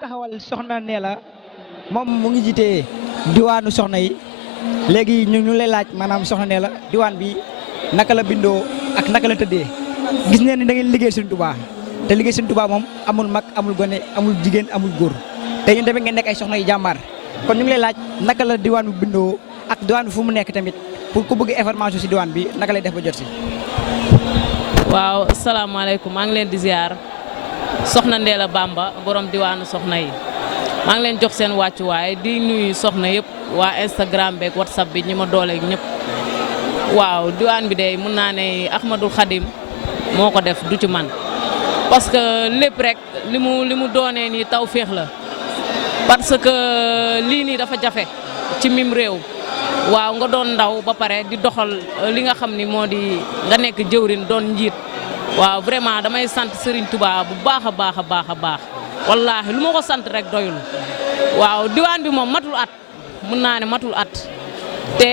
taxawal soxna Ndella moom mu ngi jiite diwaanu soxna yi léegi ñu lay laaj maanaam soxna Ndella diwaan bi naka la bindoo ak naka la tëddee gis neen ni da ngeen liggéey Sëriñ Tuubaa te liggéey Sëriñ Tuubaa moom amul mag amul gone amul jigéen amul góor te yéen tamit ngeen nekk ay soxna yu jàmbaar kon ñu ngi lay laaj naka la diwaan bi bindoo ak diwaan bi fu mu nekk tamit pour ku bëgg information si diwaan bi naka lay def ba jot si. waaw asalaamaaleykum maa ngi leen di ziar soxna Ndella Bamba borom diwaanu soxna yi maa ngi leen jox seen wàccuwaay di nuyu soxna yëpp waa Instagram beeg WhatsApp bi ñi ma dooleeg ñëpp waaw diwaan bi de mun naa ne Ahmadul Khadim moo ko def du ci man parce que lépp rek li mu doonee nii taw féex la parce que lii nii dafa jafe ci mim réew waaw nga doon ndaw ba pare di doxal li nga xam ni moo di nga nekk jëwrin doon njiit waaw vraiment damay sant Serigne Touba bu baax a baax a baax a baax wallaahi lu ma ko sant rek doyul waaw diwaan bi moom matul at mun naa ne matul at te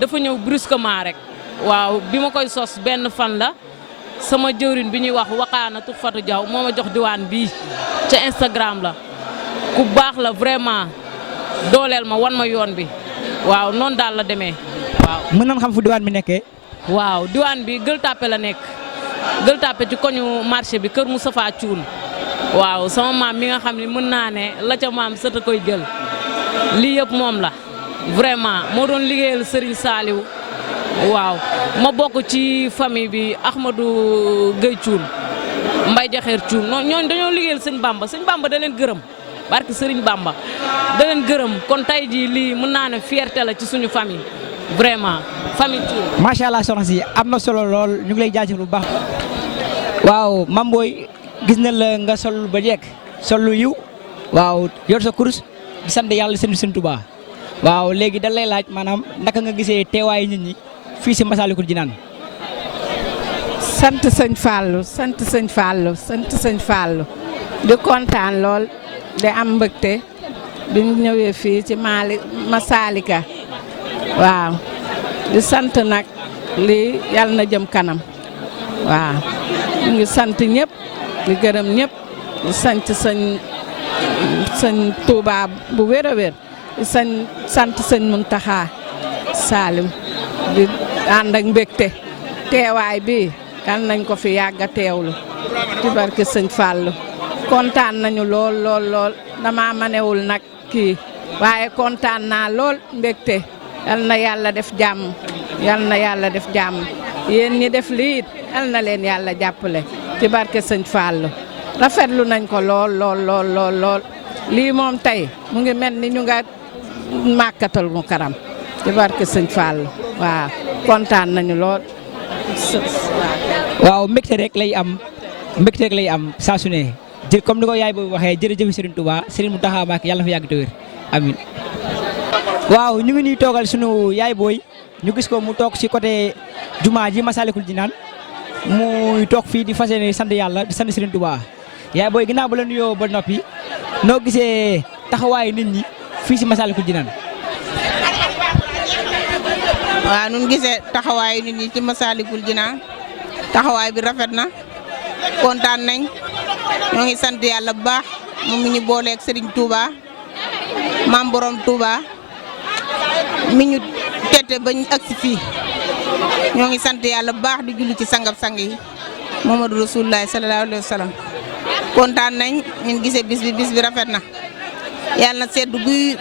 dafa ñëw brusquement rek waaw bi ma koy sos benn fan la sama jëwrin bi ñuy wax Wakaana Tux Fatou Diaw moo ma jox diwaan bii ca Instagram la ku baax la vraiment dooleel ma wan ma yoon bi waaw noonu daal la demee waaw. mën nañ xam fu diwaan bi nekkee. waaw diwaan bi Gueule Tapée la nekk Gueule Tapée ci koñu marché bi kër Moustapha Thioune waaw sama maam mi nga xam ne mën naa ne la ca maam sët a koy jël lii yëpp moom la vraiment moo doon liggéeyal Serigne Saliou waaw ma bokk ci famille bi Ahmadou Gueye Thioune Mbaye Jaxeer Thioune ñooñu dañoo liggéeyal sëñ Bamba da leen gërëm barke Serigne Bamba da leen gërëm kon tey jii lii mën naa ne fierté la ci suñu famille vraiment famille Thioune. macha allah soxna si am na solo lool ñu ngi lay jaajëfal bu baax. waaw Mame Boye gis na la nga sol ba jekk sol lu yiw waaw yor sa kurus di sant yàlla seen Sëriñ Tuubaa waaw léegi da lay laaj maanaam naka nga gisee teewaayu nit ñi fii si Massalikul Jinaan. sant sëñ Fallou sant sëñ Fallou sant sëñ Fallou di kontaan lool di am mbëgte bi ñu ñëwee fii ci Massalika waaw di sant nag lii yàlla na jëm kanam waaw ñu ngi sant ñëpp di gërëm ñëpp di sant sëñ Touba bu wér a wér di sant sëñ Muntaxa Salim di ànd ak mbégte teewaay bi yal nañ ko fi yàgg a teewlu ci barke sëñ Fallou kontaan nañu lool lool lool dama manewul nag kii waaye kontaan naa lool mbégte yal na yàlla def jàmm yal na yàlla def jàmm yéen ñi def lii it yal na leen yàlla jàppale ci barke sëñ Fallou rafetlu nañ ko lool lool lool lool lool lii moom tey mu ngi mel ni ñu nga màkkatal mu karam ci barke sëñ Fallou waaw kontaan nañu lool. waaw mbégte rek lay am saa su ne comme ni ko yaay boobu waxee jërëjëf Serigne Touba Serigne Mountakha Mbacké yàlla na fa yàgg te wér amiin. waaw ñu ngi nii toogal sunu yaay booy ñu gis ko mu toog ci côté jumaa ji Massalikul Jinaan muy toog fii di fas yéene sant yàlla di sant Serigne Touba yaay booy ginnaaw ba la nuyoo ba noppi noo gisee taxawaayu nit ñi fii ci Massalikul Jinaan. waaw nun gisee taxawaayu nit ñi ci Massalikul Jinaan taxawaay bi rafet na kontaan nañ ñoo ngi sant yàlla bu baax moom mi ñu booleeg Serigne Touba maam borom Touba mi ñu tette bañ agsi fii ñoo ngi sant yàlla bu baax di julli ci sangab sang yi Muhammadu Rasulullah sallallahu alayhi wa sallam kontaan nañ ñun gisee bis bi rafet na yàlla na seddu guy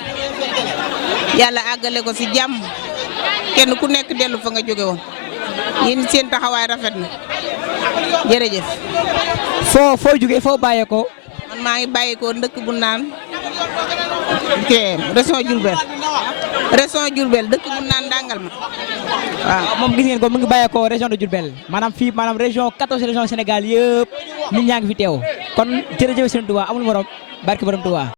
yàlla àggale ko ci jàmm kenn ku nekk dellu fa nga jóge woon yéen seen taxawaay rafet na jërëjëf. foo jógee foo bàyyeekoo. man maa ngi bàyyeekoo ndëkk bu naan région Diourbel dëkk bu naan Ndangal ma waaw. moom gis ngeen ko mu ngi bàyyeekoo région de Diourbel maanaam fii maanaam région 14 régions Sénégal yëpp nit ñaa ngi fi teew kon jërëjëf Serigne Touba amul morom barke borom Touba.